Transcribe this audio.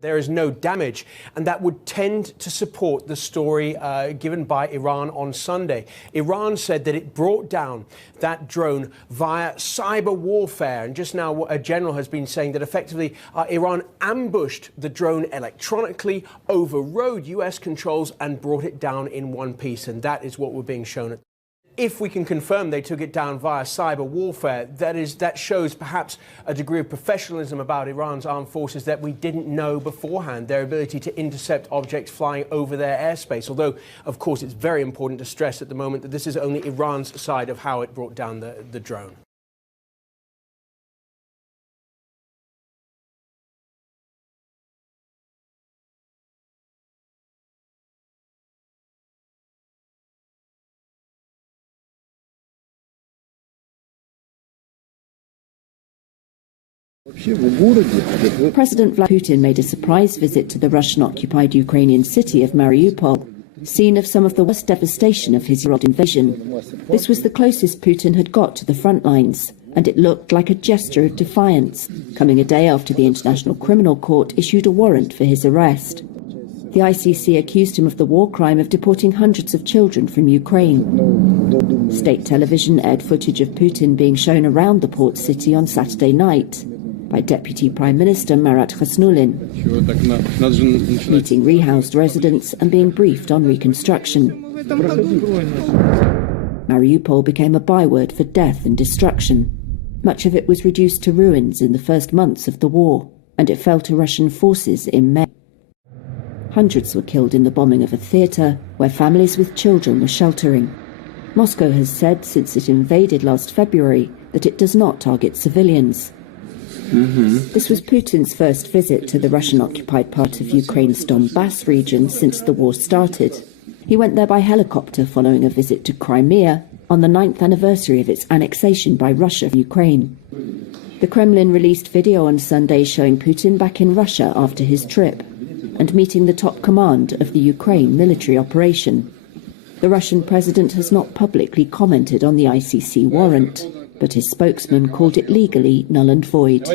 There is no damage, and that would tend to support the story given by Iran on Sunday. Iran said that it brought down that drone via cyber warfare, and just now a general has been saying that effectively Iran ambushed the drone electronically, overrode US controls and brought it down in one piece, and that is what we're being shown. If we can confirm they took it down via cyber warfare, that shows perhaps a degree of professionalism about Iran's armed forces that we didn't know beforehand, their ability to intercept objects flying over their airspace. Although, of course, it's very important to stress at the moment that this is only Iran's side of how it brought down the drone. President Vladimir Putin made a surprise visit to the Russian-occupied Ukrainian city of Mariupol, scene of some of the worst devastation of his year-old invasion. This was the closest Putin had got to the front lines, and it looked like a gesture of defiance, coming a day after the International Criminal Court issued a warrant for his arrest. The ICC accused him of the war crime of deporting hundreds of children from Ukraine. State television aired footage of Putin being shown around the port city on Saturday night by Deputy Prime Minister Marat Khasnulin, meeting rehoused residents and being briefed on reconstruction. Mariupol became a byword for death and destruction. Much of it was reduced to ruins in the first months of the war, and it fell to Russian forces in May. Hundreds were killed in the bombing of a theatre where families with children were sheltering. Moscow has said since it invaded last February that it does not target civilians. This was Putin's first visit to the Russian-occupied part of Ukraine's Donbass region since the war started. He went there by helicopter following a visit to Crimea on the 9th anniversary of its annexation by Russia of Ukraine. The Kremlin released video on Sunday showing Putin back in Russia after his trip and meeting the top command of the Ukraine military operation. The Russian president has not publicly commented on the ICC warrant, but his spokesman called it legally null and void.